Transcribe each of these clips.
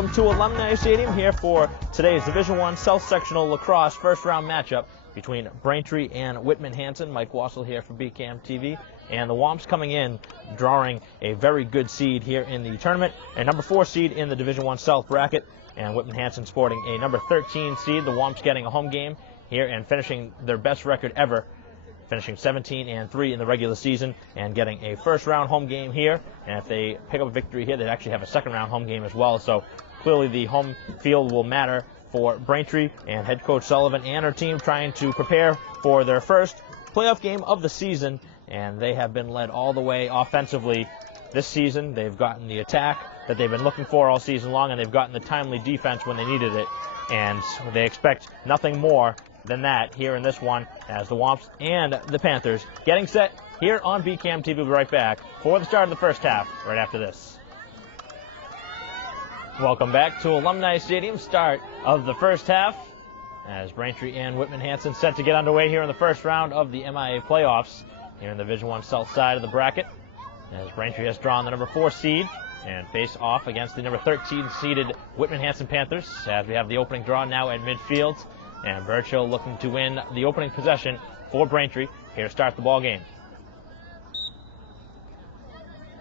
welcome to Alumni Stadium here for today's Division I South Sectional Lacrosse first round matchup between Braintree and Whitman Hanson. Mike Wassel here for BCAM TV. And the Womps coming in, drawing a very good seed here in the tournament, a number 4 seed in the Division I South bracket, and Whitman Hanson sporting a number 13 seed. The Womps getting a home game here and finishing their best record ever, finishing 17-3 in the regular season and getting a first round home game here. And if they pick up a victory here, they'd actually have a second round home game as well. So clearly the home field will matter for Braintree, and head coach Sullivan and her team trying to prepare for their first playoff game of the season. And they have been led all the way offensively this season. They've gotten the attack that they've been looking for all season long, and they've gotten the timely defense when they needed it. And they expect nothing more than that here in this one, as the Womps and the Panthers getting set here on BCAM TV. We'll be right back for the start of the first half right after this. Welcome back to Alumni Stadium, start of the first half, as Braintree and Whitman Hanson set to get underway here in the first round of the MIA playoffs here in the Division I South side of the bracket, as Braintree has drawn the number 4 seed and face off against the number 13 seeded Whitman Hanson Panthers, as we have the opening draw now at midfield. And Birchill looking to win the opening possession for Braintree here to start the ball game.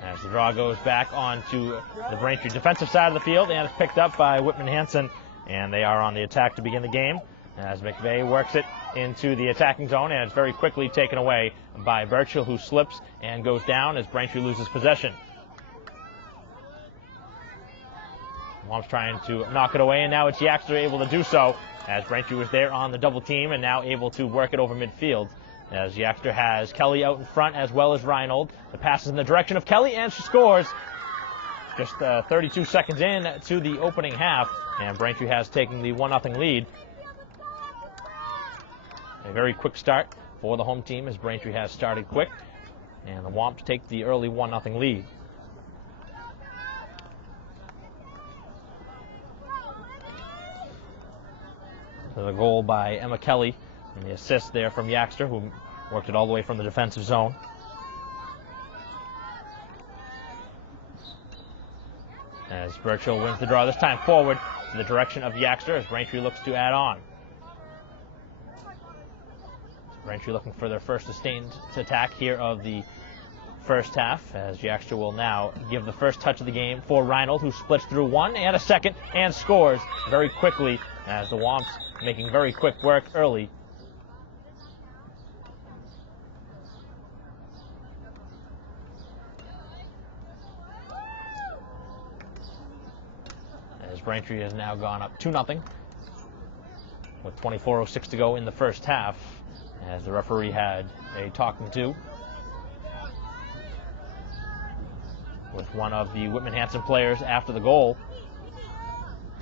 As the draw goes back onto the Braintree defensive side of the field, and it's picked up by Whitman Hanson, and they are on the attack to begin the game. As McVeigh works it into the attacking zone, and it's very quickly taken away by Birchill, who slips and goes down as Braintree loses possession. Womps trying to knock it away, and now it's Yaxter able to do so, as Braintree was there on the double team and now able to work it over midfield, as Yaxter has Kelly out in front as well as Reinhold. The pass is in the direction of Kelly, and she scores just 32 seconds in to the opening half, and Braintree has taken the 1-0 lead. A very quick start for the home team as Braintree has started quick, and the Womps take the early 1-0 lead. The goal by Emma Kelly, and the assist there from Yaxter, who worked it all the way from the defensive zone. As Birchill wins the draw, this time forward to the direction of Yaxter as Braintree looks to add on. Braintree looking for their first sustained attack here of the first half, as Yaxter will now give the first touch of the game for Reinhold, who splits through one and a second and scores very quickly, as the Womps making very quick work early. As Braintree has now gone up 2-0 with 24:06 to go in the first half, as the referee had a talking to with one of the Whitman Hanson players after the goal.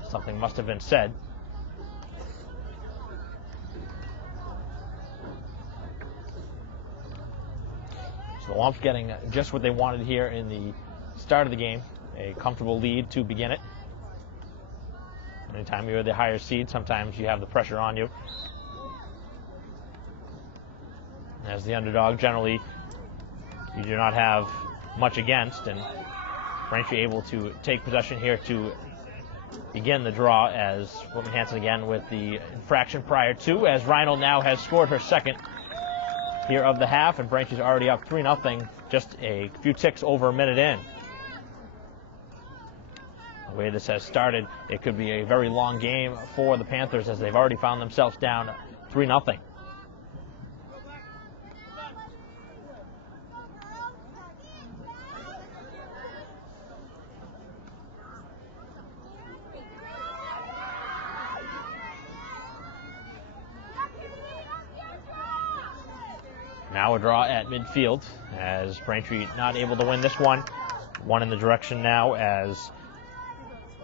Something must have been said. So the Womps getting just what they wanted here in the start of the game, a comfortable lead to begin it. Anytime you're the higher seed, sometimes you have the pressure on you. As the underdog, generally you do not have much against, and Braintree able to take possession here to begin the draw, as Whitman Hanson again with the infraction prior to, as Reinhold now has scored her second here of the half, and Braintree's already up 3-0 just a few ticks over a minute in. The way this has started, it could be a very long game for the Panthers, as they've already found themselves down 3-0. Now a draw at midfield, as Braintree not able to win this one. One in the direction now, as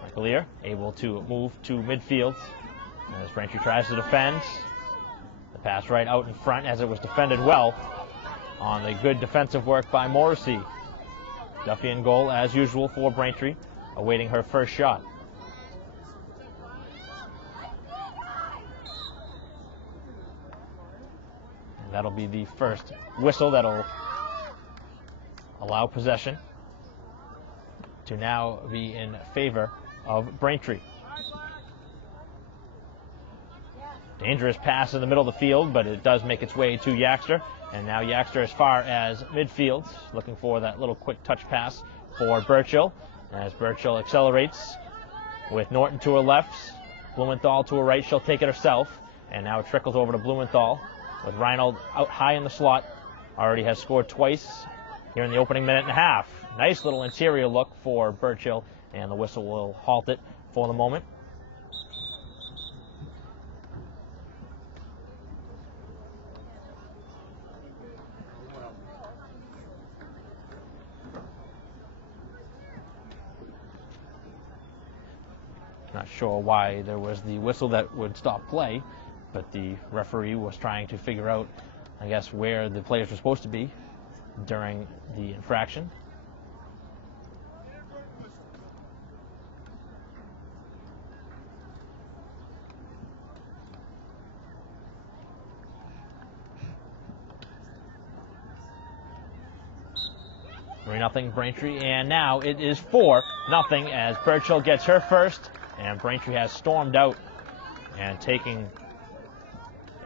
Michael able to move to midfield as Braintree tries to defend. The pass right out in front, as it was defended well on the good defensive work by Morrissey. Duffy in goal as usual for Braintree, awaiting her first shot. That'll be the first whistle that'll allow possession to now be in favor of Braintree. Dangerous pass in the middle of the field, but it does make its way to Yaxter. And now Yaxter as far as midfield, looking for that little quick touch pass for Burchill. As Burchill accelerates with Norton to her left, Blumenthal to her right. She'll take it herself. And now it trickles over to Blumenthal with Reinhold out high in the slot. Already has scored twice here in the opening minute and a half. Nice little interior look for Burchill, and the whistle will halt it for the moment. Not sure why there was the whistle that would stop play, but the referee was trying to figure out, I guess, where the players were supposed to be during the infraction. Nothing Braintree, and now it is 4-0 as Burchill gets her first, and Braintree has stormed out and taking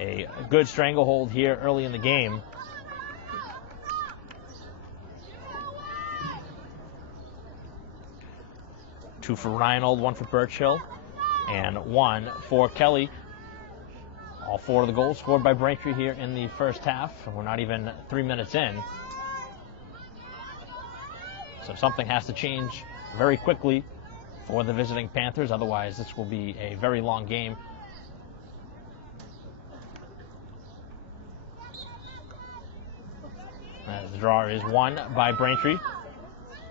a good stranglehold here early in the game. Two for Reinhold, one for Burchill, and one for Kelly. All 4 of the goals scored by Braintree here in the first half. We're not even 3 minutes in. So something has to change very quickly for the visiting Panthers. Otherwise, this will be a very long game. As the draw is won by Braintree.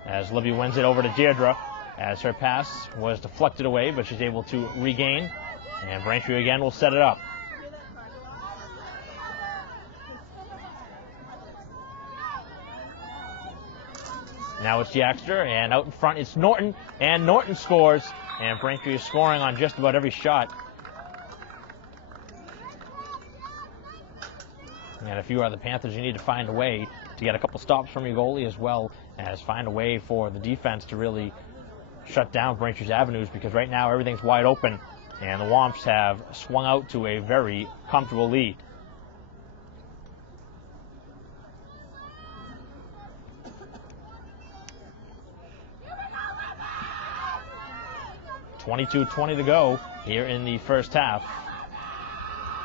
As Libby wins it over to Deirdre. As her pass was deflected away, but she's able to regain. And Braintree again will set it up. Now it's Yaxter, and out in front it's Norton, and Norton scores, and Braintree is scoring on just about every shot. And if you are the Panthers, you need to find a way to get a couple stops from your goalie, as well as find a way for the defense to really shut down Braintree's avenues, because right now everything's wide open, and the Womps have swung out to a very comfortable lead. 22:20 to go here in the first half.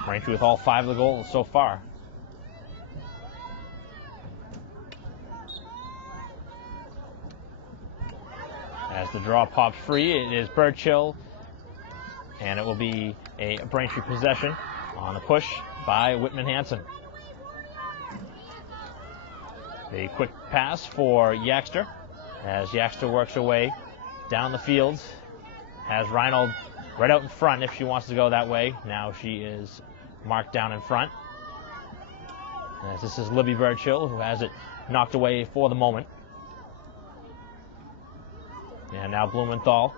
Braintree with all 5 of the goals so far. As the draw pops free, it is Burchill, and it will be a Braintree possession on a push by Whitman Hanson. A quick pass for Yaxter, as Yaxter works her way down the field. Has Reinhold right out in front if she wants to go that way. Now she is marked down in front. As this is Libby Burchill, who has it knocked away for the moment. And now Blumenthal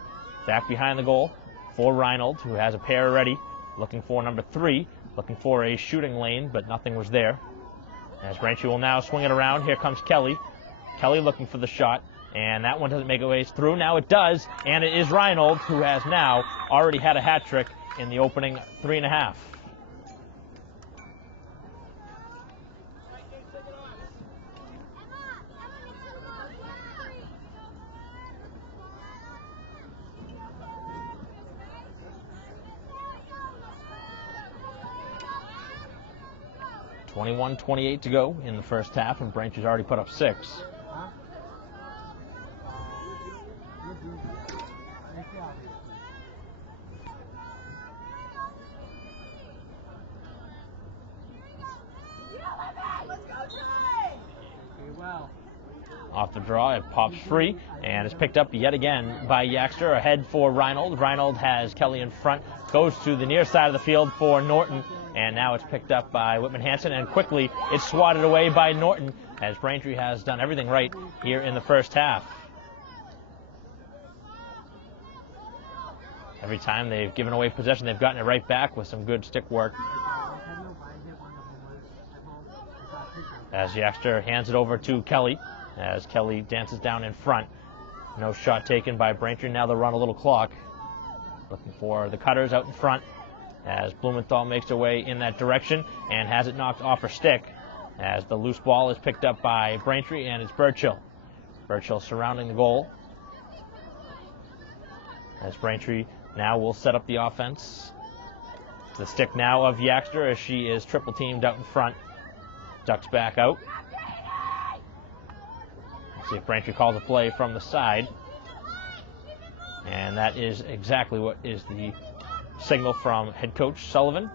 back behind the goal for Reinhold, who has a pair ready, looking for number 3, looking for a shooting lane, but nothing was there. As Braintree will now swing it around, here comes Kelly. Kelly looking for the shot, and that one doesn't make it ways through. Now it does, and it is Reinhold, who has now already had a hat trick in the opening 3.5. .28 to go in the first half, and Braintree's already put up 6. Off the draw, it pops free, and is picked up yet again by Yaxter. Ahead for Reinhold. Reinhold has Kelly in front, goes to the near side of the field for Norton, and now it's picked up by Whitman Hanson, and quickly it's swatted away by Norton, as Braintree has done everything right here in the first half. Every time they've given away possession, they've gotten it right back with some good stick work. As Yaxter hands it over to Kelly, as Kelly dances down in front. No shot taken by Braintree. Now they'll run a little clock. Looking for the cutters out in front as Blumenthal makes her way in that direction and has it knocked off her stick as the loose ball is picked up by Braintree, and it's Burchill. Burchill surrounding the goal as Braintree now will set up the offense. The stick now of Yaxter as she is triple teamed out in front. Ducks back out. Let's see if Braintree calls a play from the side. And that is exactly what is the signal from head coach Sullivan.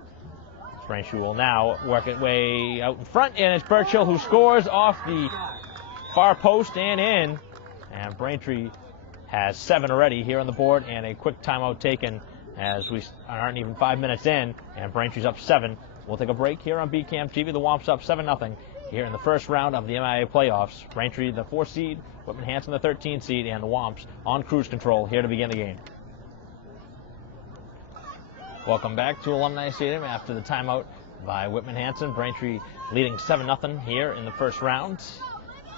Braintree will now work it way out in front, and it's Burchill who scores off the far post and in. And Braintree has 7 already here on the board, and a quick timeout taken as we aren't even 5 minutes in, and Braintree's up 7. We'll take a break here on BCAM TV. The Womps up 7-0 here in the first round of the MIA playoffs. Braintree, the 4 seed, Whitman Hanson, the 13 seed, and the Womps on cruise control here to begin the game. Welcome back to Alumni Stadium after the timeout by Whitman Hanson. Braintree leading 7-0 here in the first round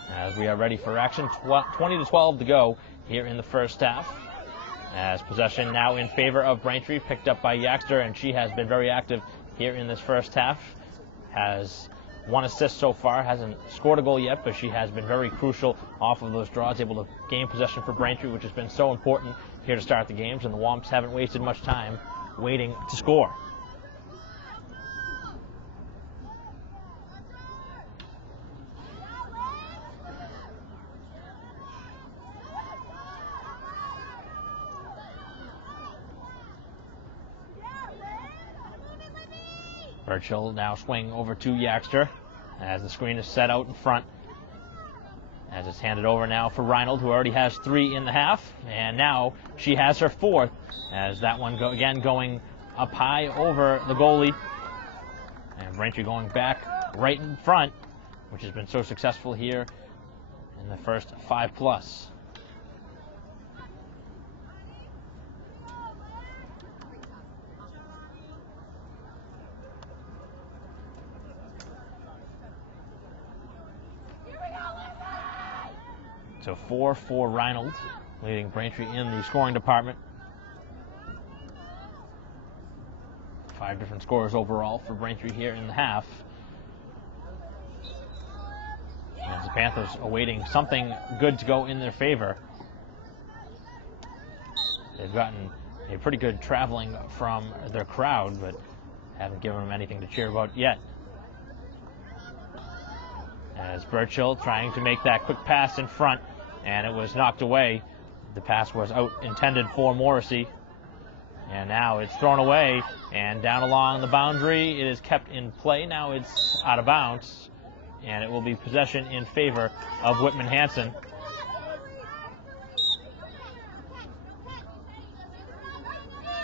as we are ready for action. 20-12 to go here in the first half. As possession now in favor of Braintree, picked up by Yaxter, and she has been very active here in this first half. Has 1 assist so far, hasn't scored a goal yet, but she has been very crucial off of those draws, able to gain possession for Braintree, which has been so important here to start the games, and the Womps haven't wasted much time waiting to score. Burchill now swinging over to Yaxter as the screen is set out in front. As it's handed over now for Reinhold, who already has 3 in the half. And now she has her 4th as that one again going up high over the goalie. And Braintree going back right in front, which has been so successful here in the first 5+. So 4 for Reinhold, leading Braintree in the scoring department. 5 different scores overall for Braintree here in the half. As the Panthers awaiting something good to go in their favor. They've gotten a pretty good traveling from their crowd, but haven't given them anything to cheer about yet. As Burchill trying to make that quick pass in front, and it was knocked away. The pass was out intended for Morrissey. And now it's thrown away, and down along the boundary, it is kept in play. Now it's out of bounds, and it will be possession in favor of Whitman Hanson.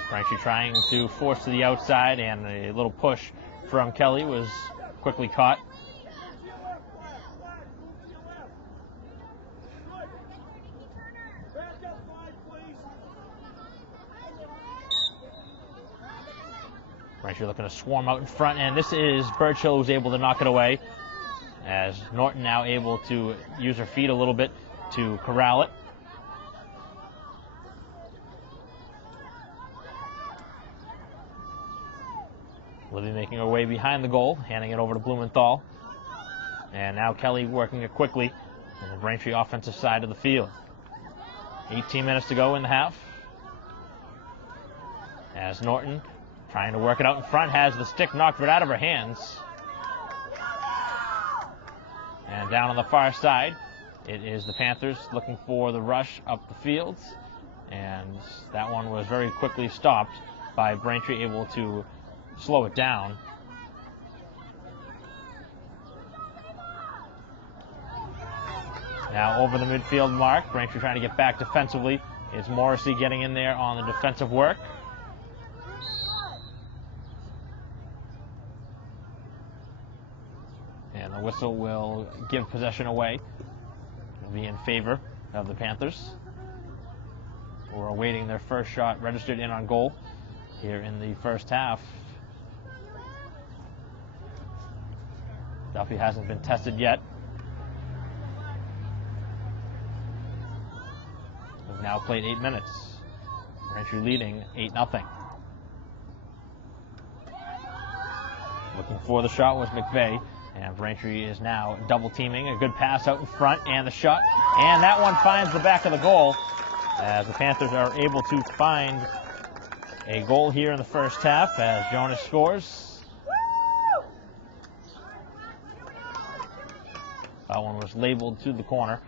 Braintree trying to force to the outside, and a little push from Kelly was quickly caught. Braintree looking to swarm out in front, and this is Burchill who's able to knock it away, as Norton now able to use her feet a little bit to corral it. Libby making her way behind the goal, handing it over to Blumenthal. And now Kelly working it quickly on the Braintree offensive side of the field. 18 minutes to go in the half. As Norton trying to work it out in front, has the stick knocked right out of her hands. And down on the far side, it is the Panthers looking for the rush up the field. And that one was very quickly stopped by Braintree, able to slow it down. Now over the midfield mark, Braintree trying to get back defensively. It's Morrissey getting in there on the defensive work. And the whistle will give possession away. It'll be in favor of the Panthers, who are awaiting their first shot registered in on goal here in the first half. Duffy hasn't been tested yet. now played 8 minutes. Braintree leading 8-0. Looking for the shot was McVeigh, and Braintree is now double teaming. A good pass out in front, and the shot, and that one finds the back of the goal, as the Panthers are able to find a goal here in the first half as Jonas scores. That one was labeled to the corner.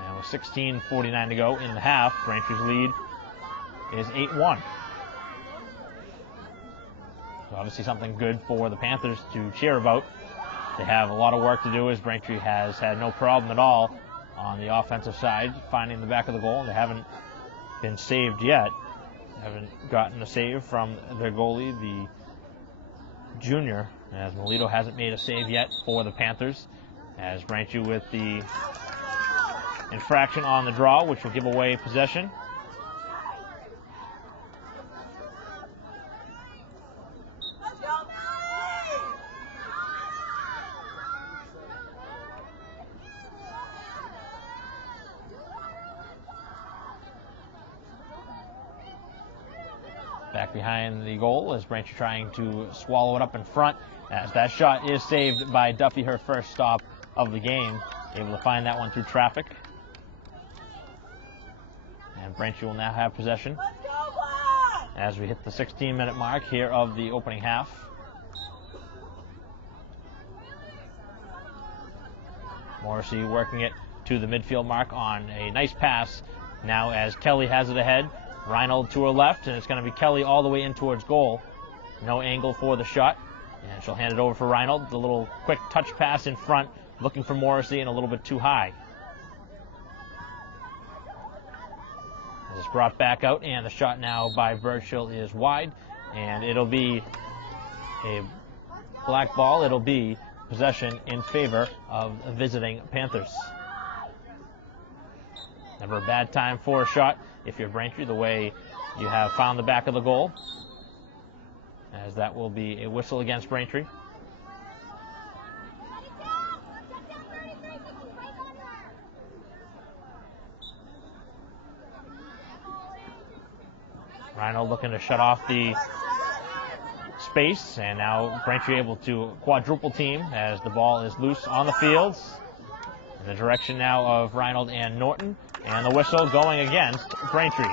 And with 16:49 to go in the half, Braintree's lead is 8-1. So obviously something good for the Panthers to cheer about. They have a lot of work to do, as Braintree has had no problem at all on the offensive side finding the back of the goal. They haven't been saved yet. Haven't gotten a save from their goalie, the junior, as Melito hasn't made a save yet for the Panthers, as Braintree with the infraction on the draw, which will give away possession. Back behind the goal as Braintree trying to swallow it up in front, as that shot is saved by Duffy, her first stop of the game. Able to find that one through traffic. And Braintree will now have possession as we hit the 16-minute mark here of the opening half. Morrissey working it to the midfield mark on a nice pass now as Kelly has it ahead. Reinhold to her left, and it's going to be Kelly all the way in towards goal. No angle for the shot, and she'll hand it over for Reinhold. The little quick touch pass in front, looking for Morrissey, and a little bit too high. It's brought back out, and the shot now by Burchill is wide, and it'll be a black ball. It'll be possession in favor of visiting Panthers. Never a bad time for a shot if you're Braintree, the way you have found the back of the goal, as that will be a whistle against Braintree. Rhino looking to shut off the space, and now Braintree able to quadruple team as the ball is loose on the field. In the direction now of Reinhold and Norton, and the whistle going against Braintree.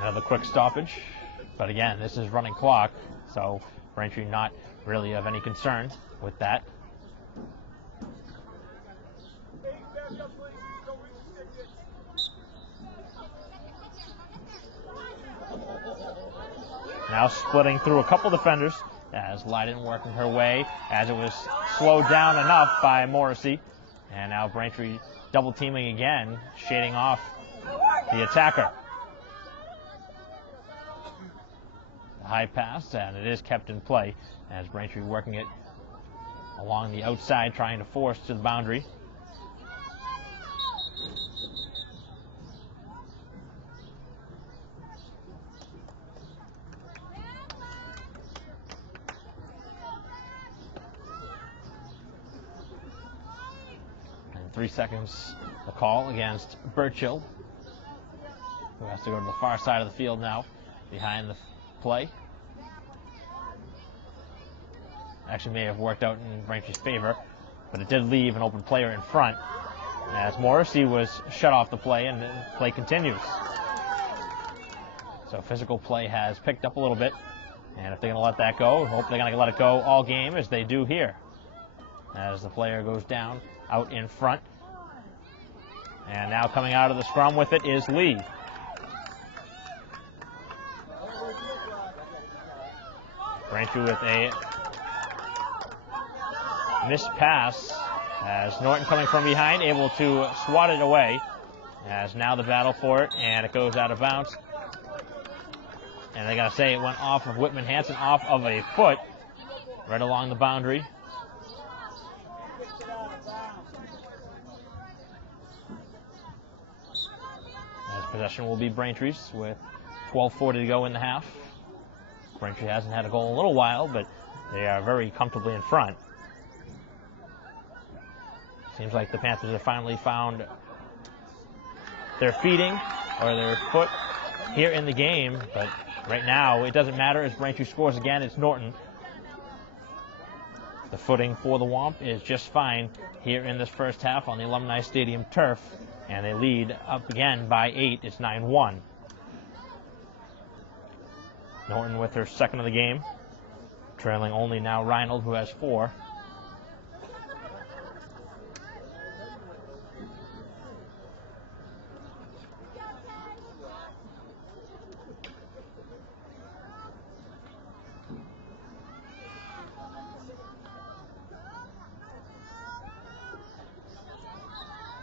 Another quick stoppage, but again, this is running clock, so Braintree not really of any concern with that. Now splitting through a couple defenders as Leiden working her way, as it was slowed down enough by Morrissey. And now Braintree double teaming again, shading off the attacker. The high pass, and it is kept in play as Braintree working it along the outside, trying to force to the boundary. And 3 seconds, the call against Burchill, who has to go to the far side of the field now, behind the play. Actually may have worked out in Braintree's favor, but it did leave an open player in front as Morrissey was shut off the play, and the play continues. So physical play has picked up a little bit, and if they're going to let that go, I hope they're going to let it go all game as they do here. As the player goes down out in front. And now coming out of the scrum with it is Lee. Braintree with a missed pass as Norton coming from behind, able to swat it away. As now the battle for it, and it goes out of bounds. And they got to say it went off of Whitman. Hanson off of a foot, right along the boundary. As possession will be Braintree's with 12:40 to go in the half. Braintree hasn't had a goal in a little while, but they are very comfortably in front. Seems like the Panthers have finally found their feeding or their foot here in the game, but right now it doesn't matter as Braintree scores again. It's Norton. The footing for the Womp is just fine here in this first half on the Alumni Stadium turf, and they lead up again by 8. It's 9-1. Norton with her second of the game, trailing only now Reinald, who has 4.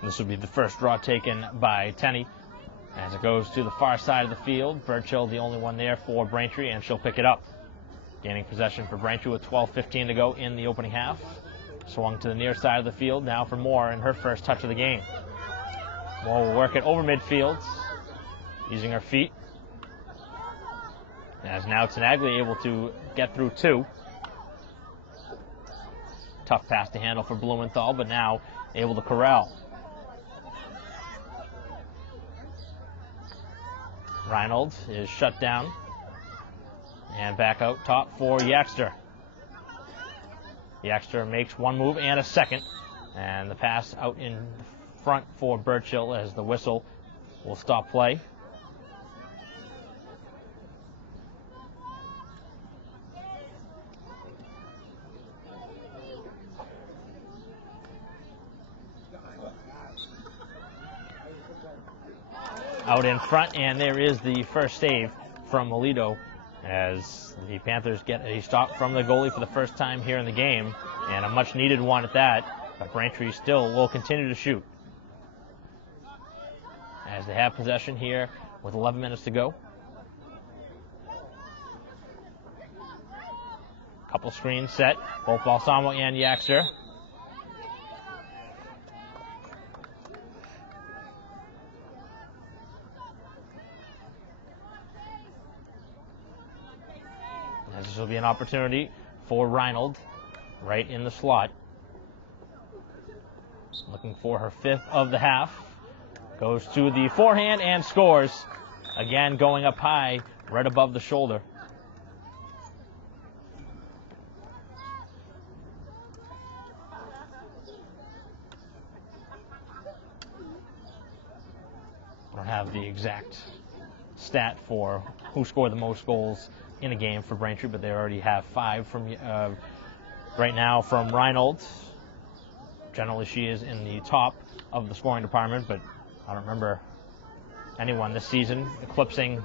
This will be the first draw taken by Tenney as it goes to the far side of the field. Burchill the only one there for Braintree, and she'll pick it up. Gaining possession for Braintree with 12:15 to go in the opening half. Swung to the near side of the field now for Moore in her first touch of the game. Moore will work it over midfield using her feet. As now Tenaglia able to get through 2. Tough pass to handle for Blumenthal, but now able to corral. Reinald is shut down. And back out top for Yaxter. Yaxter makes one move and a second. And the pass out in front for Burchill as the whistle will stop play. Out in front, and there is the first save from Melito as the Panthers get a stop from the goalie for the first time here in the game, and a much needed one at that, but Braintree still will continue to shoot. As they have possession here with 11 minutes to go. Couple screens set, both Balsamo and Yaxter. This will be an opportunity for Reinald right in the slot. Looking for her 5th of the half. Goes to the forehand and scores. Again going up high, right above the shoulder. I don't have the exact stat for who scored the most goals in a game for Braintree, but they already have 5 from right now from Reinald. Generally, she is in the top of the scoring department, but I don't remember anyone this season eclipsing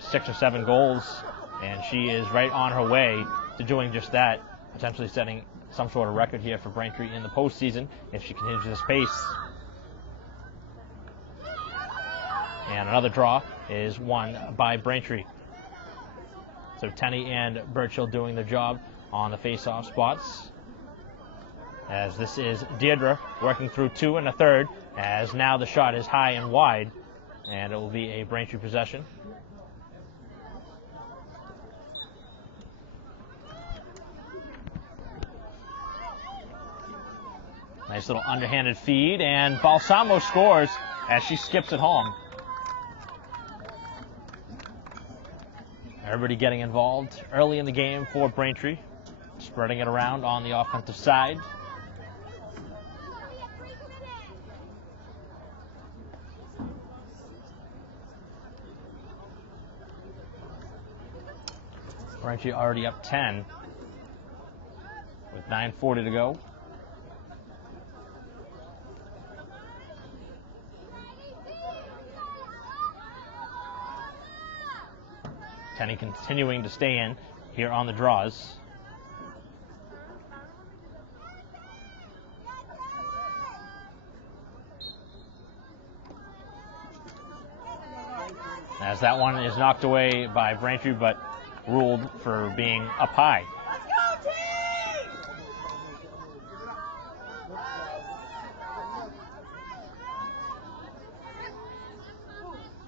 6 or 7 goals, and she is right on her way to doing just that, potentially setting some sort of record here for Braintree in the postseason if she continues this pace. And another draw is won by Braintree. So Tenney and Burchill doing their job on the face-off spots. As this is Deirdre working through 2 and a third, as now the shot is high and wide, and it will be a Braintree possession. Nice little underhanded feed, and Balsamo scores as she skips it home. Everybody getting involved early in the game for Braintree, spreading it around on the offensive side. Braintree already up 10 with 9:40 to go. Tenney continuing to stay in here on the draws. As that one is knocked away by Braintree, but ruled for being up high.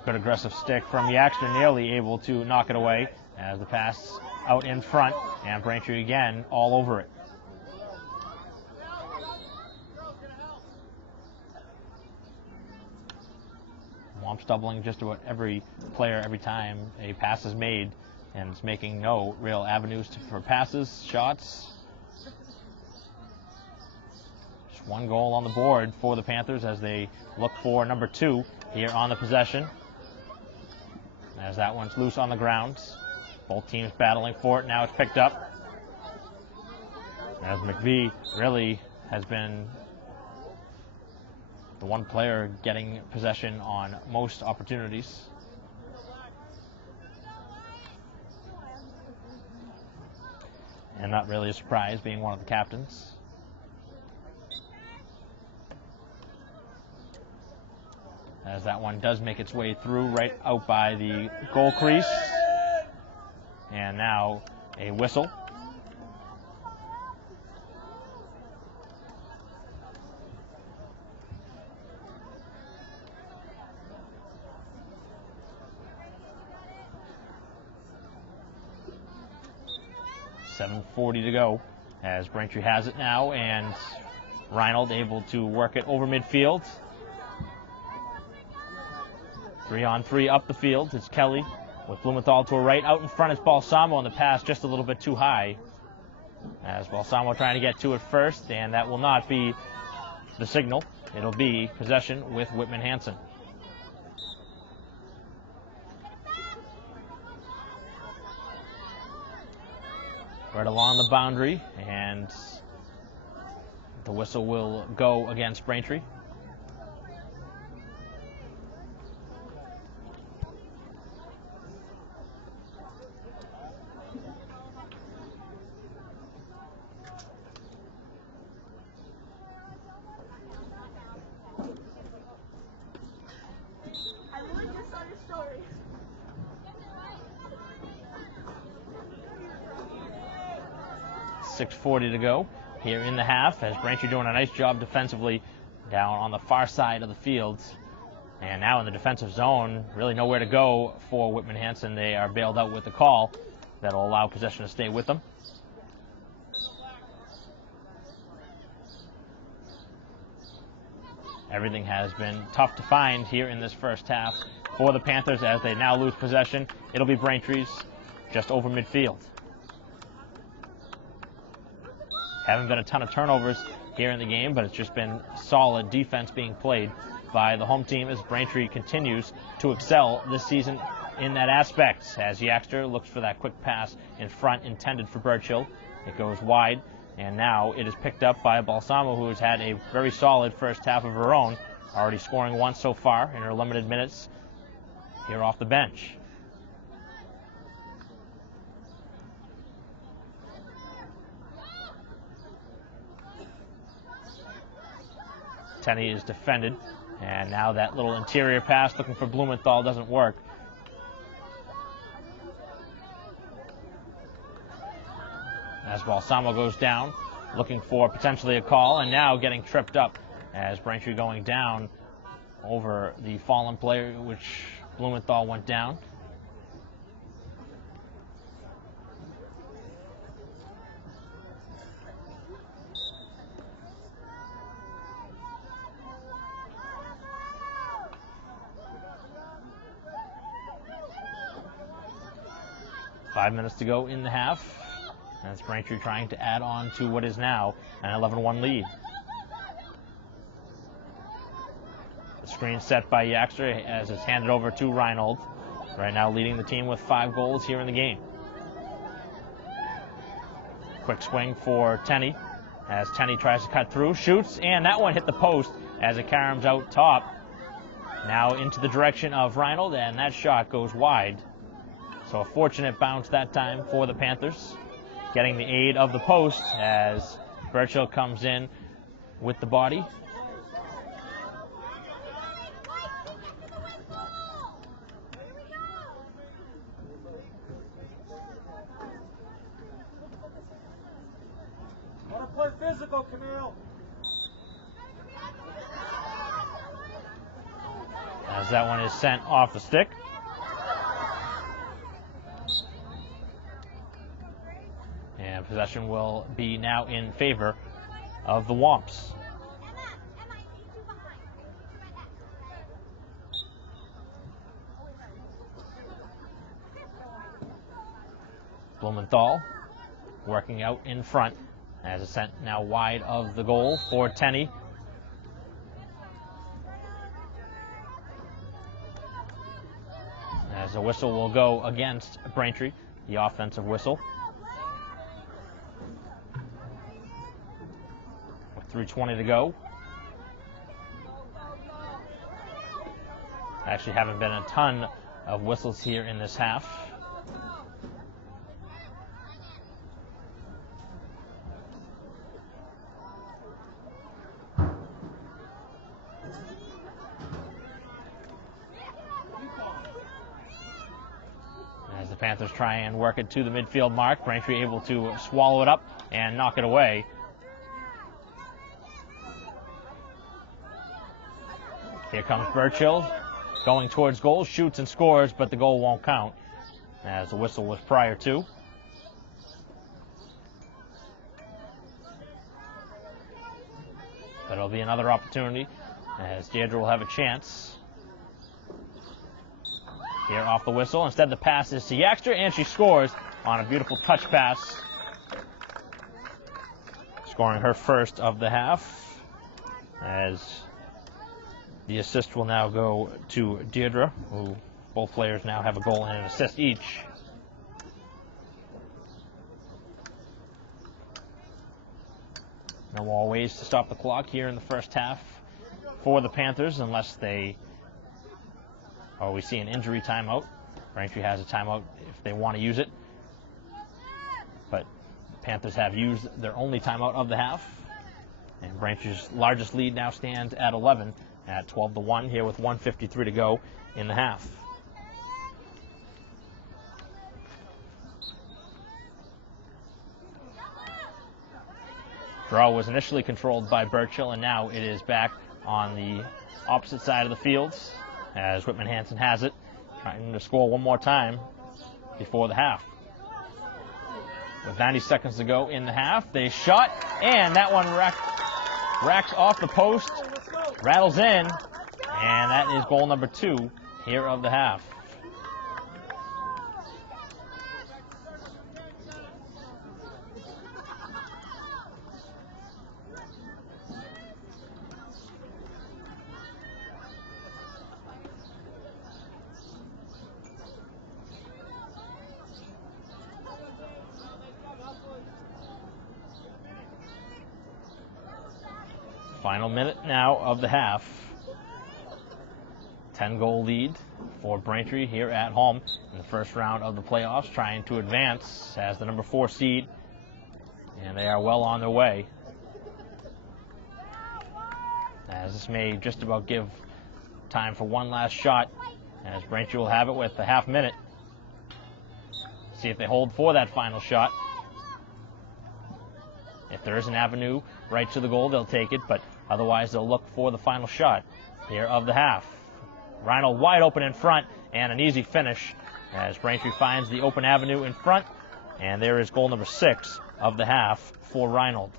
Good aggressive stick from Yaxter, nearly able to knock it away as the pass out in front, and Braintree again all over it. Womps doubling just about every player every time a pass is made, and it's making no real avenues for passes, shots. Just one goal on the board for the Panthers as they look for number 2 here on the possession. As that one's loose on the ground. Both teams battling for it. Now it's picked up. As McVie really has been the one player getting possession on most opportunities. And not really a surprise, being one of the captains. As that one does make its way through right out by the goal crease. And now a whistle. .7:40 to go as Braintree has it now, and Reinhold able to work it over midfield. 3-on-3 up the field. It's Kelly with Blumenthal to her right. Out in front is Balsamo on the pass, just a little bit too high. As Balsamo trying to get to it first, and that will not be the signal. It'll be possession with Whitman Hanson. Right along the boundary, and the whistle will go against Braintree. .6:40 to go here in the half, as Braintree doing a nice job defensively down on the far side of the field. And now in the defensive zone, really nowhere to go for Whitman Hanson. They are bailed out with the call that'll allow possession to stay with them. Everything has been tough to find here in this first half for the Panthers as they now lose possession. It'll be Braintree's just over midfield. Haven't been a ton of turnovers here in the game, but it's just been solid defense being played by the home team as Braintree continues to excel this season in that aspect. As Yaxter looks for that quick pass in front intended for Birchill. It goes wide, and now it is picked up by Balsamo, who has had a very solid first half of her own, already scoring once so far in her limited minutes here off the bench. Tenney is defended, and now that little interior pass looking for Blumenthal doesn't work. As Balsamo goes down, looking for potentially a call, and now getting tripped up as Braintree going down over the fallen player, which Blumenthal went down. Five minutes to go in the half. That's Braintree trying to add on to what is now an 11-1 lead. The screen set by Yaxter as it's handed over to Reinhold. Right now leading the team with 5 goals here in the game. Quick swing for Tenney as Tenney tries to cut through, shoots, and that one hit the post as it caroms out top. Now into the direction of Reinhold, and that shot goes wide. So a fortunate bounce that time for the Panthers, getting the aid of the post as Birchill comes in with the body. Want to play physical, Camille? as that one is sent off the stick. And possession will be now in favor of the Womps. Blumenthal working out in front as it's sent now wide of the goal for Tenney. As a whistle will go against Braintree, the offensive whistle. With 3:20 to go. Actually haven't been a ton of whistles here in this half. As the Panthers try and work it to the midfield mark, Braintree able to swallow it up and knock it away. Here comes Burchill, going towards goal, shoots and scores, but the goal won't count, as the whistle was prior to. But it'll be another opportunity, as Deirdre will have a chance. Here off the whistle. Instead, the pass is to Yaxter, and she scores on a beautiful touch pass. Scoring her first of the half, as the assist will now go to Deirdre, who both players now have a goal and an assist each. No more ways to stop the clock here in the first half for the Panthers, unless we see an injury timeout. Braintree has a timeout if they want to use it. But the Panthers have used their only timeout of the half. And Braintree's largest lead now stands at 11 at 12-1 here with 1:53 to go in the half. Draw was initially controlled by Burchill, and now it is back on the opposite side of the field, as Whitman Hanson has it, trying to score one more time before the half. With 90 seconds to go in the half, they shot, and that one racks off the post, rattles in, and that is goal number 2 here of the half. Final minute now of the half. 10-goal lead for Braintree here at home in the first round of the playoffs, trying to advance as the number 4 seed, and they are well on their way. As this may just about give time for one last shot, as Braintree will have it with a half minute. See if they hold for that final shot. If there is an avenue right to the goal, they'll take it, but otherwise they'll look for the final shot here of the half. Reinald wide open in front, and an easy finish as Braintree finds the open avenue in front, and there is goal number 6 of the half for Reinald.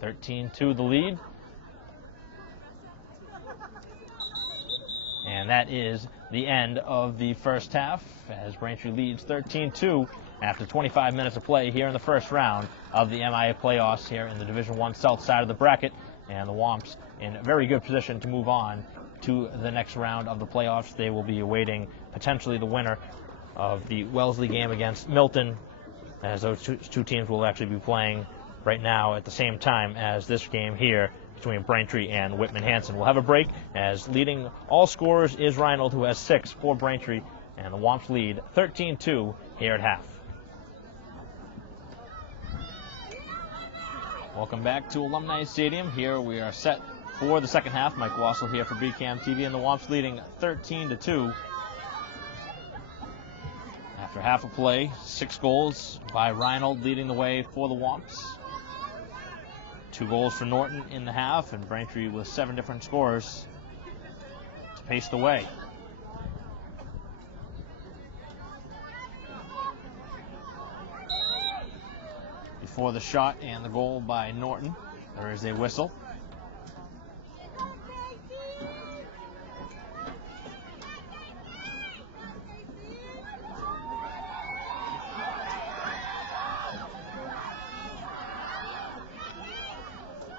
(13-2) the lead. And that is the end of the first half, as Braintree leads 13-2 after 25 minutes of play here in the first round of the MIA playoffs here in the Division I South side of the bracket. And the Womps in a very good position to move on to the next round of the playoffs. They will be awaiting potentially the winner of the Wellesley game against Milton, as those two teams will actually be playing right now at the same time as this game here between Braintree and Whitman Hanson. We'll have a break, as leading all scorers is Reinald, who has 6 for Braintree, and the Womps lead 13-2 here at half. Welcome back to Alumni Stadium. Here we are set for the second half. Mike Wassel here for BCAM TV, and the Womps leading 13-2 After half a play, 6 goals by Reinhold leading the way for the Womps. 2 goals for Norton in the half, and Braintree with 7 different scorers to pace the way. Before the shot and the goal by Norton, there is a whistle.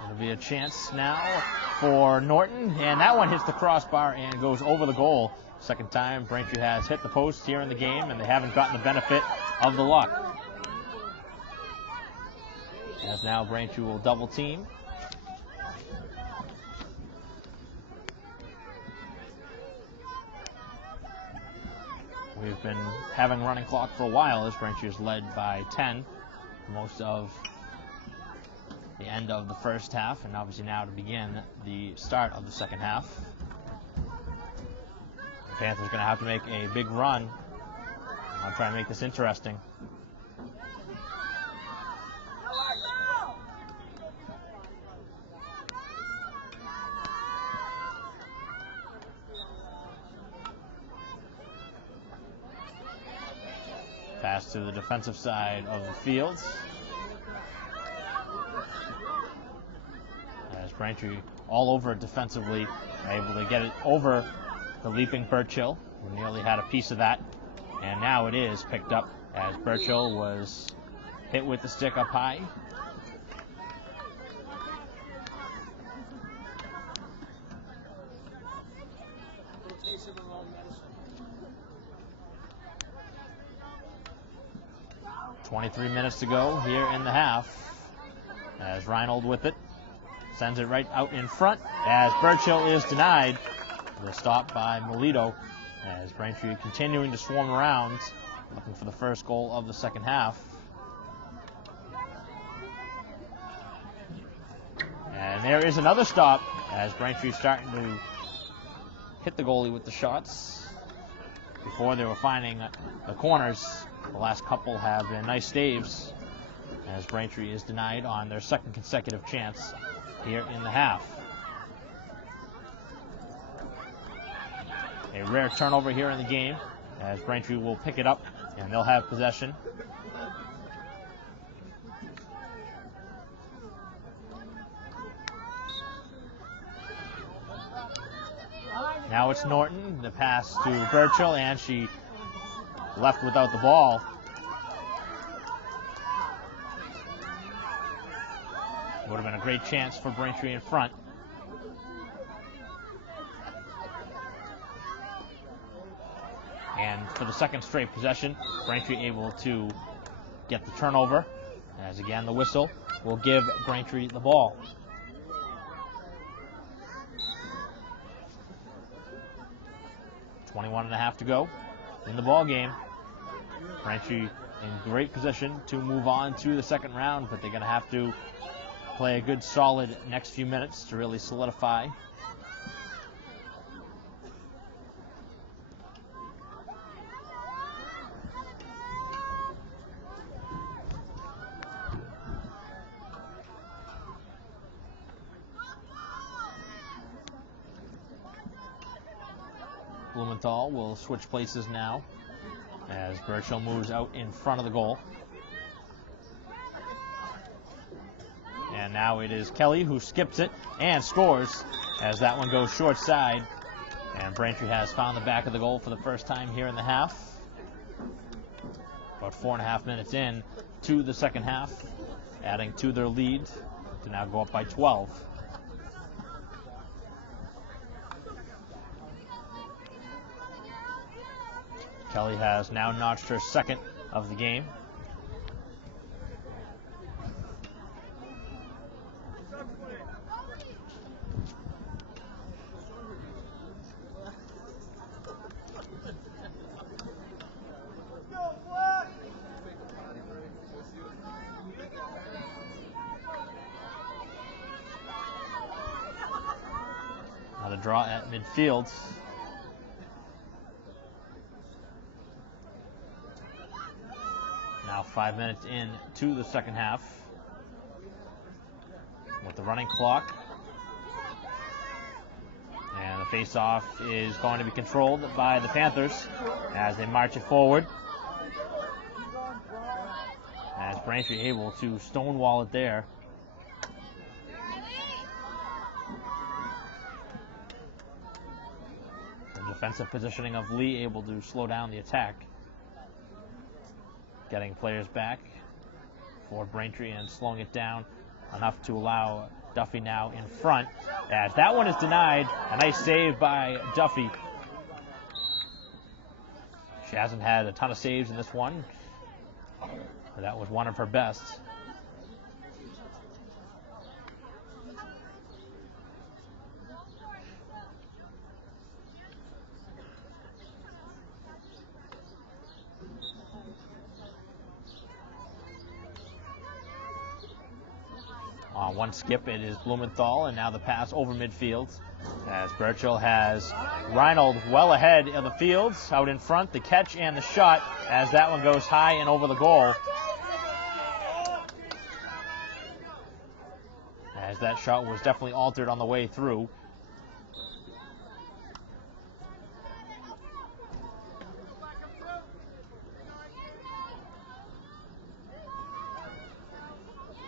It'll be a chance now for Norton, and that one hits the crossbar and goes over the goal. Second time Braintree has hit the post here in the game, and they haven't gotten the benefit of the luck. As now Braintree will double team. We've been having running clock for a while as Braintree is led by 10 most of the end of the first half, and obviously now to begin the start of the second half. The Panthers going to have to make a big run. I'll try and make this interesting. Pass to the defensive side of the field. As Braintree all over it defensively, able to get it over the leaping Burchill, who nearly had a piece of that. And now it is picked up as Burchill was hit with the stick up high. .23 minutes to go here in the half as Reinhold with it. Sends it right out in front as Burchill is denied. The stop by Melito as Braintree continuing to swarm around, looking for the first goal of the second half. And there is another stop as Braintree starting to hit the goalie with the shots. Before they were finding the corners. The last couple have been nice saves as Braintree is denied on their second consecutive chance here in the half. A rare turnover here in the game as Braintree will pick it up and they'll have possession. Now it's Norton, the pass to Burchill, and she left without the ball. Would have been a great chance for Braintree in front. And for the second straight possession, Braintree able to get the turnover. As again, the whistle will give Braintree the ball. .21.5 to go in the ball game. Braintree in great position to move on to the second round, but they're going to have to play a good solid next few minutes to really solidify. Blumenthal will switch places now as Burchill moves out in front of the goal. And now it is Kelly who skips it and scores as that one goes short side. And Braintree has found the back of the goal for the first time here in the half. About 4.5 minutes in to the second half, adding to their lead to now go up by 12. Kelly has now notched her second of the game. Now the draw at midfield. 5 minutes into the second half with the running clock. And the face-off is going to be controlled by the Panthers as they march it forward. As Braintree able to stonewall it there. The defensive positioning of Lee able to slow down the attack. Getting players back for Braintree and slowing it down enough to allow Duffy now in front. As that one is denied. A nice save by Duffy. She hasn't had a ton of saves in this one. But that was one of her best. On one skip, it is Blumenthal, and now the pass over midfield. As Burchill has Reinhold well ahead of the fields, out in front, the catch and the shot, as that one goes high and over the goal. As that shot was definitely altered on the way through.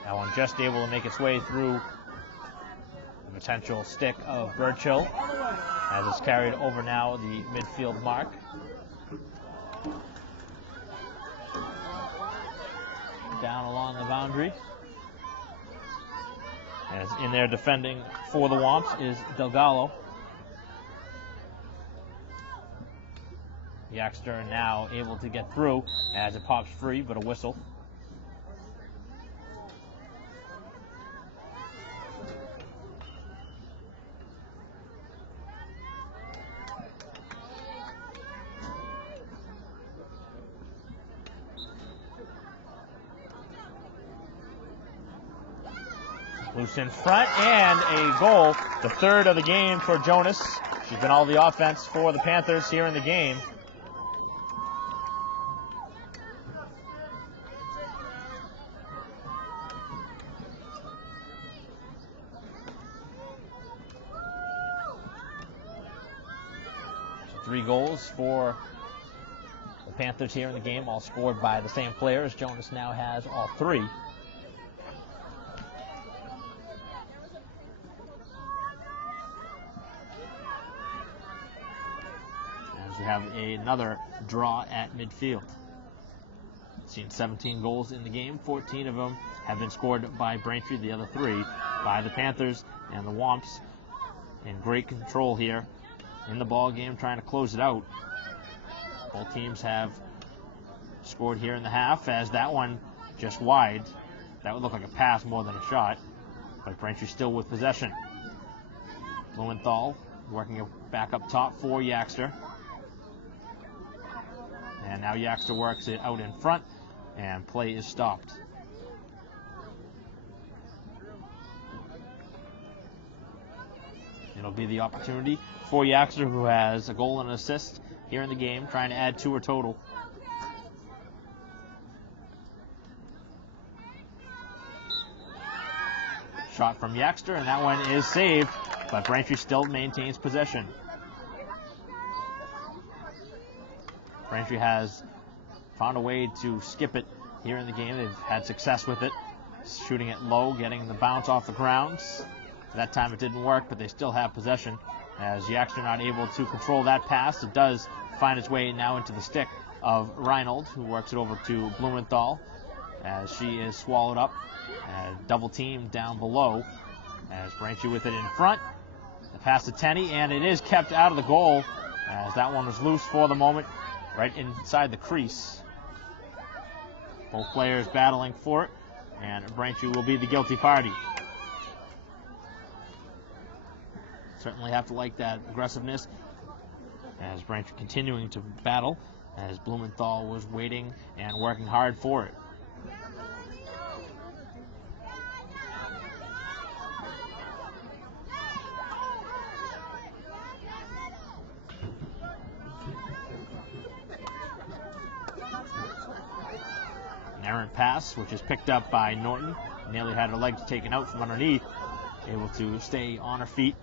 That one just able to make its way through the potential stick of Burchill as it's carried over now the midfield mark. Down along the boundary. As in there defending for the Womps is Delgado. Yaxter now able to get through as it pops free, but a whistle. Loose in front, and a goal, the third of the game for Jonas. She's been all the offense for the Panthers here in the game. So 3 goals for the Panthers here in the game, all scored by the same players. Jonas now has all 3. We have another draw at midfield. Seen 17 goals in the game. 14 of them have been scored by Braintree, the other 3 by the Panthers, and the Womps in great control here in the ball game, trying to close it out. Both teams have scored here in the half, as that one just wide. That would look like a pass more than a shot, but Braintree still with possession. Blumenthal working it back up top for Yaxter. And now Yaxter works it out in front, and play is stopped. It'll be the opportunity for Yaxter, who has a goal and an assist here in the game, trying to add 2 her total. Shot from Yaxter, and that one is saved, but Braintree still maintains possession. Braintree has found a way to skip it here in the game. They've had success with it, shooting it low, getting the bounce off the ground. That time it didn't work, but they still have possession. As Yaxter not able to control that pass, it does find its way now into the stick of Reinhold, who works it over to Blumenthal, as she is swallowed up. Double team down below, as Braintree with it in front. The pass to Tenney, and it is kept out of the goal, as that one was loose for the moment, right inside the crease. Both players battling for it, and Braintree will be the guilty party. Certainly have to like that aggressiveness, as Braintree continuing to battle, as Blumenthal was waiting and working hard for it. return pass, which is picked up by Norton. Nearly had her legs taken out from underneath. Able to stay on her feet.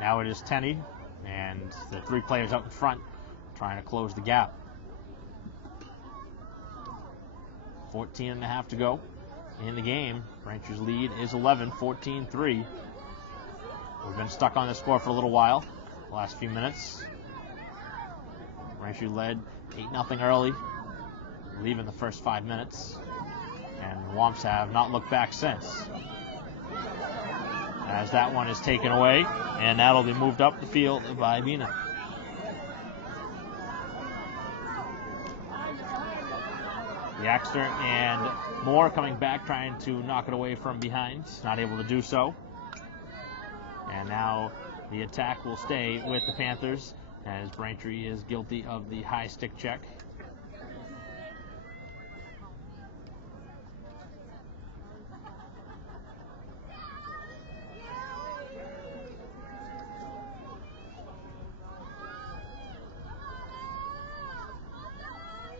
Now it is Tenney and the three players out in front trying to close the gap. 14 and a half to go in the game. Braintree's lead is 11, 14-3. We've been stuck on this score for a little while, the last few minutes. Braintree led 8-0 early, leaving the first 5 minutes. And the Womps have not looked back since. As that one is taken away, and that'll be moved up the field by Mina. Yaxter and Moore coming back, trying to knock it away from behind. Not able to do so. And now the attack will stay with the Panthers, as Braintree is guilty of the high stick check.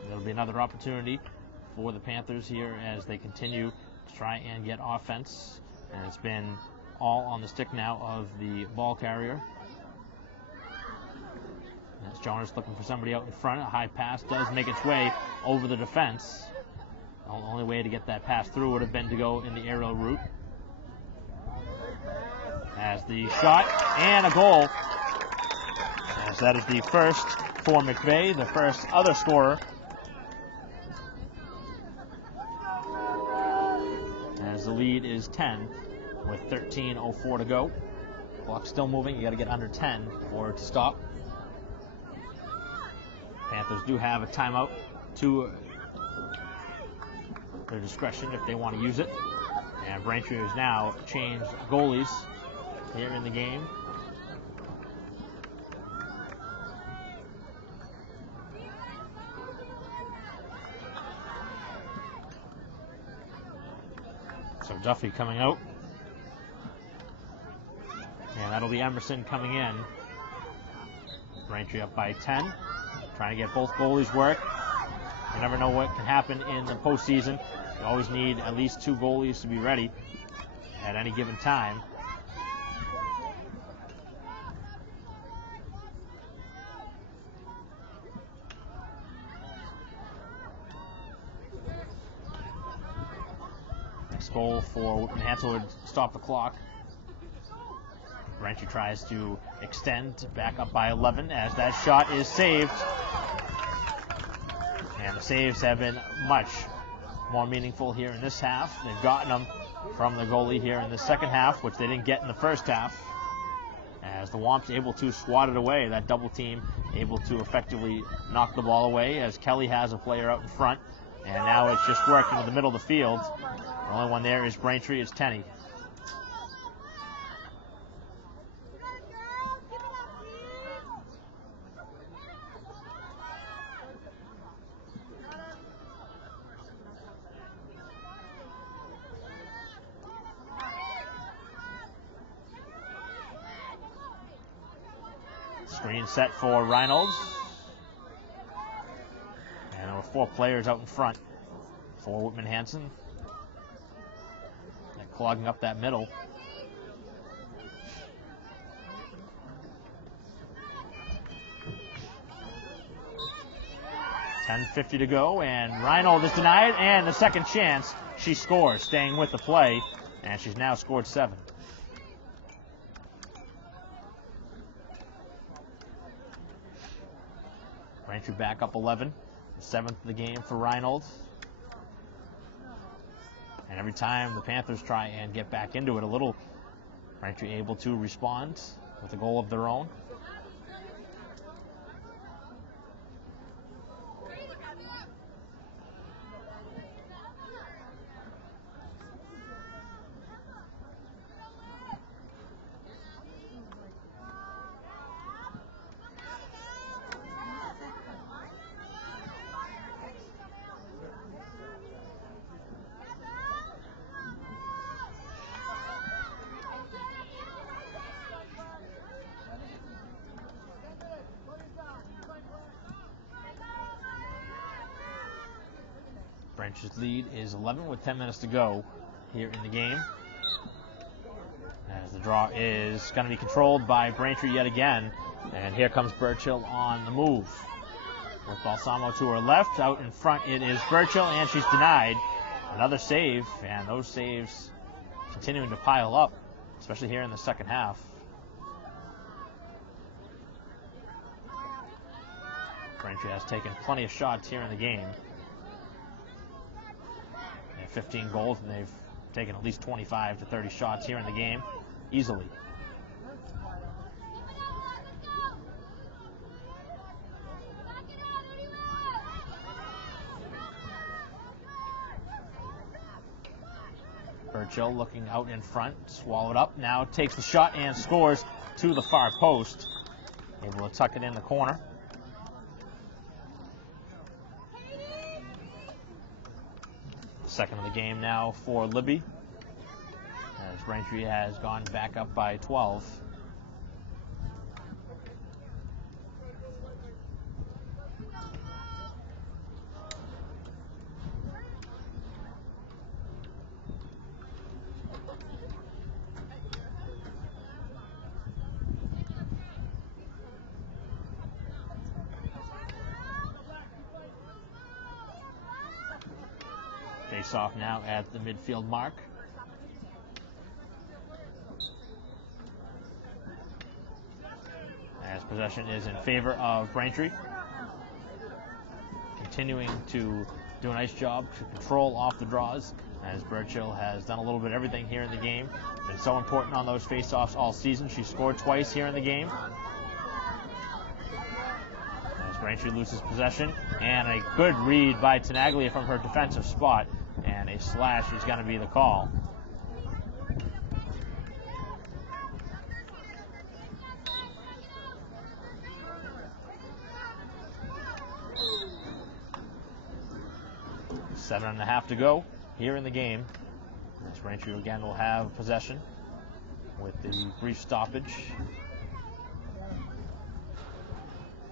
There'll be another opportunity for the Panthers here as they continue to try and get offense. And it's been all on the stick now of the ball carrier. As Jonas looking for somebody out in front. A high pass does make its way over the defense. The only way to get that pass through would have been to go in the aerial route. As the shot and a goal. As that is the first for McVeigh, the first other scorer. As the lead is 10 with 13:04 to go. Clock still moving. You got to get under 10 for it to stop. Panthers do have a timeout to their discretion if they want to use it. And Braintree has now changed goalies here in the game. So Duffy coming out. And that'll be Emerson coming in. Braintree up by 10. Trying to get both goalies work. You never know what can happen in the postseason. You always need at least 2 goalies to be ready at any given time. Next goal for Whitman Hanson would stop the clock. Braintree tries to extend back up by 11 as that shot is saved. And the saves have been much more meaningful here in this half. They've gotten them from the goalie here in the second half, which they didn't get in the first half. As the Womps able to swat it away, that double team able to effectively knock the ball away as Kelly has a player out in front. And now it's just working in the middle of the field. The only one there is Braintree, it's Tenney. Screen set for Reynolds. And there were 4 players out in front for Whitman Hanson. They're clogging up that middle. $10:50 to go, and Reynolds is denied, and the second chance, she scores, staying with the play, and she's now scored 7. Braintree back up 11, the 7th of the game for Reynolds. And every time the Panthers try and get back into it a little, Braintree able to respond with a goal of their own. Braintree's lead is 11 with 10 minutes to go here in the game. As the draw is going to be controlled by Braintree yet again. And here comes Burchill on the move. With Balsamo to her left, out in front it is Burchill, and she's denied. Another save, and those saves continuing to pile up, especially here in the second half. Braintree has taken plenty of shots here in the game. They have 15 goals, and they've taken at least 25 to 30 shots here in the game, easily. Burchill looking out in front, swallowed up, now takes the shot and scores to the far post. Able to tuck it in the corner. Second of the game now for Libby, as Braintree has gone back up by 12. Face off now at the midfield mark. As possession is in favor of Braintree. Continuing to do a nice job to control off the draws, as Burchill has done a little bit of everything here in the game. Been so important on those face-offs all season. She scored twice here in the game. As Braintree loses possession, and a good read by Tenaglia from her defensive spot. And a slash is going to be the call. Seven and a half to go here in the game. As Braintree again will have possession with the brief stoppage.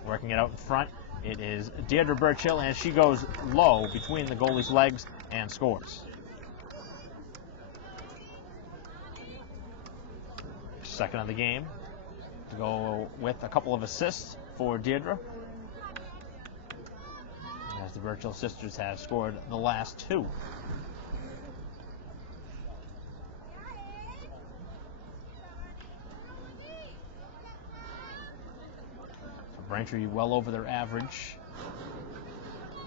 Working it out in front, it is Deirdre Burchill, and she goes low between the goalie's legs and scores. Second of the game to go with a couple of assists for Deirdre, as the Burchill sisters have scored the last two. So Braintree well over their average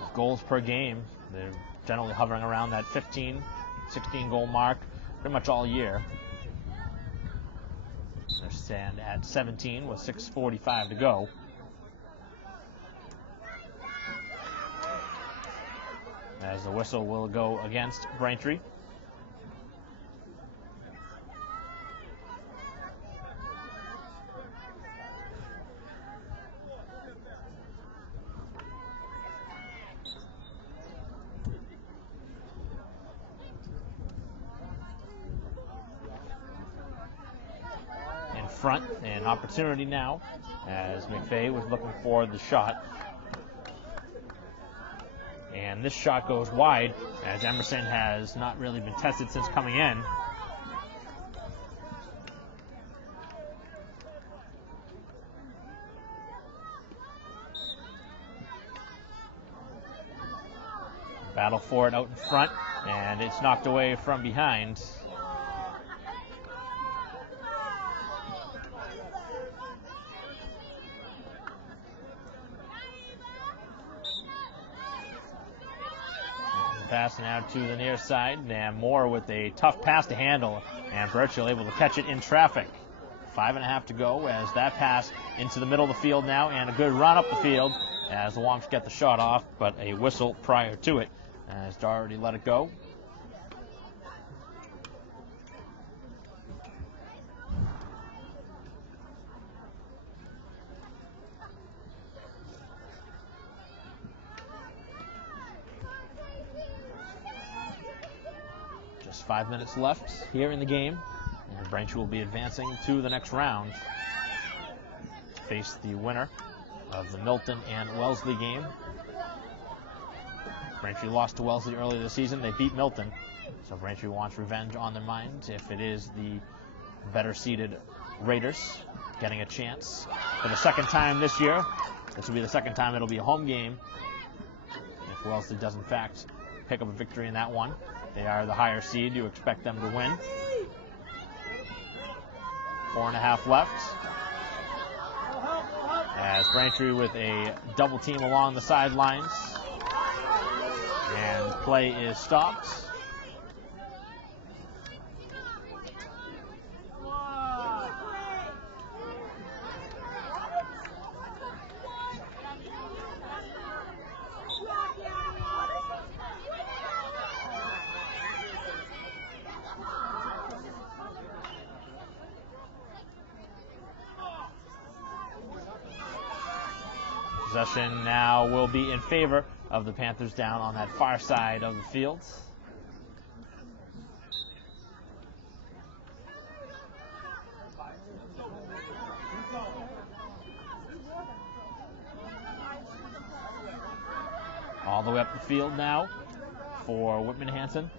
of goals per game. They're generally hovering around that 15, 16 goal mark pretty much all year. They stand at 17 with 6:45 to go. As the whistle will go against Braintree. Front, and opportunity now, as McVeigh was looking for the shot. And this shot goes wide, as Emerson has not really been tested since coming in. Battle for it out in front, and it's knocked away from behind. Pass now to the near side, and Moore with a tough pass to handle, and Burchill able to catch it in traffic. 5.5 to go, as that pass into the middle of the field now, and a good run up the field as the Womps get the shot off, but a whistle prior to it as Doherty let it go. Just 5 minutes left here in the game, and Braintree will be advancing to the next round to face the winner of the Milton and Wellesley game. Braintree lost to Wellesley earlier this season. They beat Milton. So Braintree wants revenge on their mind if it is the better seeded Raiders getting a chance for the second time this year. This will be the second time it'll be a home game. If Wellesley does in fact pick up a victory in that one, they are the higher seed. You expect them to win. 4.5 left. As Braintree with a double team along the sidelines. And play is stopped. Possession now will be in favor of the Panthers down on that far side of the field. All the way up the field now for Whitman Hanson.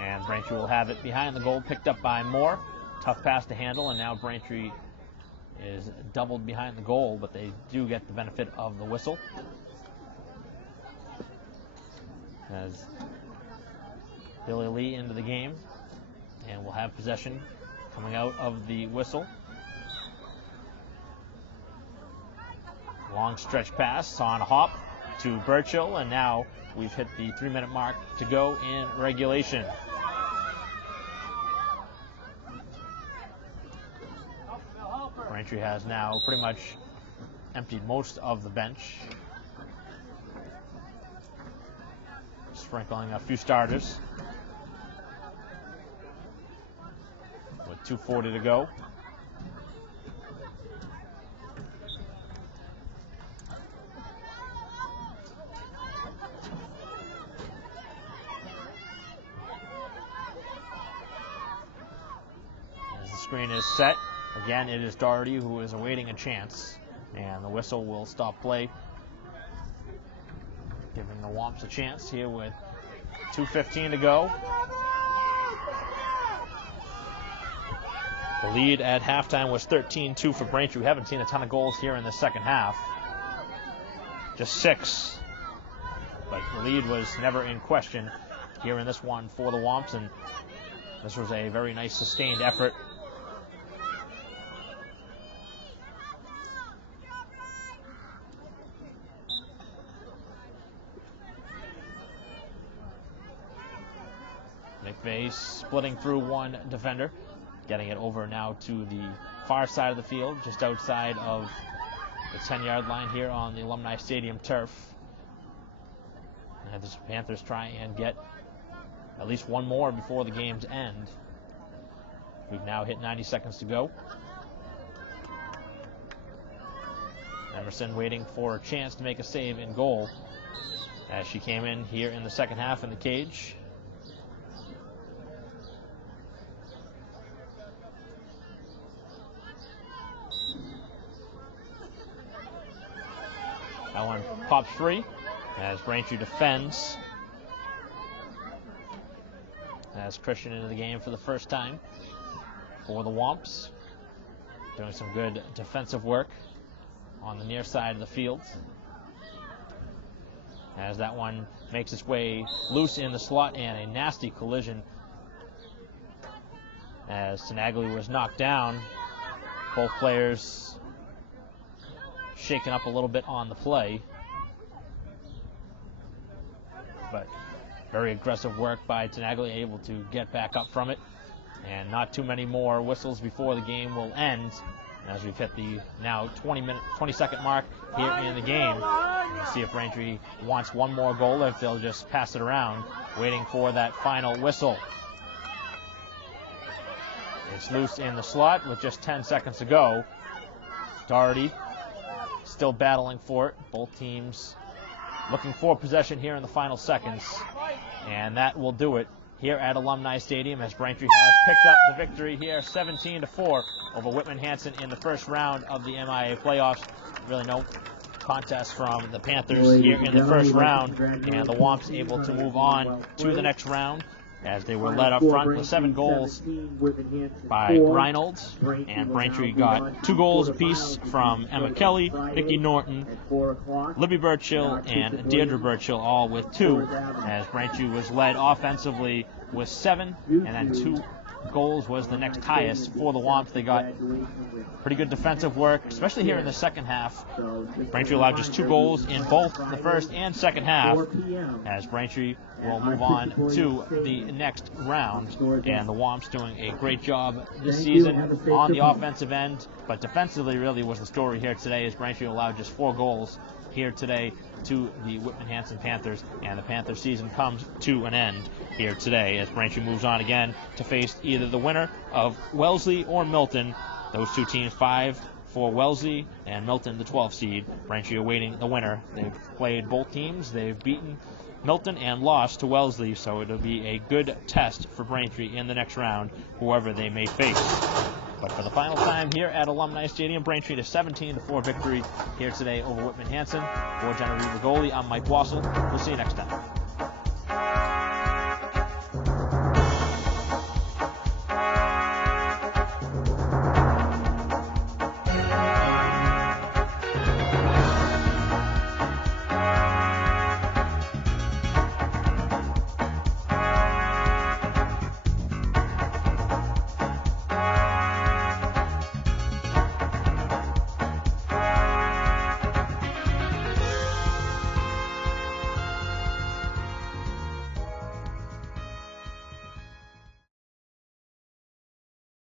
And Braintree will have it behind the goal, picked up by Moore. Tough pass to handle, and now Braintree is doubled behind the goal, but they do get the benefit of the whistle. As Billy Lee into the game, and will have possession coming out of the whistle. Long stretch pass on a hop to Burchill, and now we've hit the 3-minute mark to go in regulation. Braintree has now pretty much emptied most of the bench. Sprinkling a few starters. With 2:40 to go. As the screen is set, again, it is Doherty who is awaiting a chance, and the whistle will stop play, giving the Womps a chance here with 2:15 to go. The lead at halftime was 13-2 for Braintree. We haven't seen a ton of goals here in the second half. Just 6. But the lead was never in question here in this one for the Womps, and this was a very nice sustained effort. McVeigh splitting through one defender, getting it over now to the far side of the field, just outside of the 10-yard line here on the Alumni Stadium turf. And the Panthers try and get at least one more before the game's end. We've now hit 90 seconds to go. Emerson waiting for a chance to make a save in goal as she came in here in the second half in the cage. That one pops free as Braintree defends. As Christian into the game for the first time for the Womps. Doing some good defensive work on the near side of the field. As that one makes its way loose in the slot, and a nasty collision as Tenaglia was knocked down. Both players shaken up a little bit on the play, but very aggressive work by Tenaglia, able to get back up from it, and not too many more whistles before the game will end as we've hit the now 20-second mark here in the game. We'll see if Braintree wants one more goal, if they'll just pass it around, waiting for that final whistle. It's loose in the slot with just 10 seconds to go. Doherty still battling for it. Both teams looking for possession here in the final seconds. And that will do it here at Alumni Stadium as Braintree has picked up the victory here 17-4 over Whitman Hanson in the first round of the MIA playoffs. Really no contest from the Panthers here in the first round, and the Womps able to move on to the next round as they were led up front with 7 goals by Reynolds, and Braintree got 2 goals apiece from Emma Kelly, Nikki Norton, Libby Burchill, and Deirdre Burchill, all with 2, as Braintree was led offensively with 7, and then 2 goals was the next highest for the Womps. They got pretty good defensive work, especially here in the second half. Braintree allowed just 2 goals in both the first and second half, as Braintree will move on to the next round. And the Womps doing a great job this season on the offensive end, but defensively really was the story here today, as Braintree allowed just 4 goals here today to the Whitman Hanson Panthers, and the Panther season comes to an end here today as Braintree moves on again to face either the winner of Wellesley or Milton. Those 2 teams, 5 for Wellesley and Milton, the 12th seed. Braintree awaiting the winner. They've played both teams. They've beaten Milton and lost to Wellesley, so it'll be a good test for Braintree in the next round, whoever they may face. But for the final time here at Alumni Stadium, Braintree a 17-4 victory here today over Whitman Hanson. For Genevieve Rigoli, I'm Mike Wassel. We'll see you next time.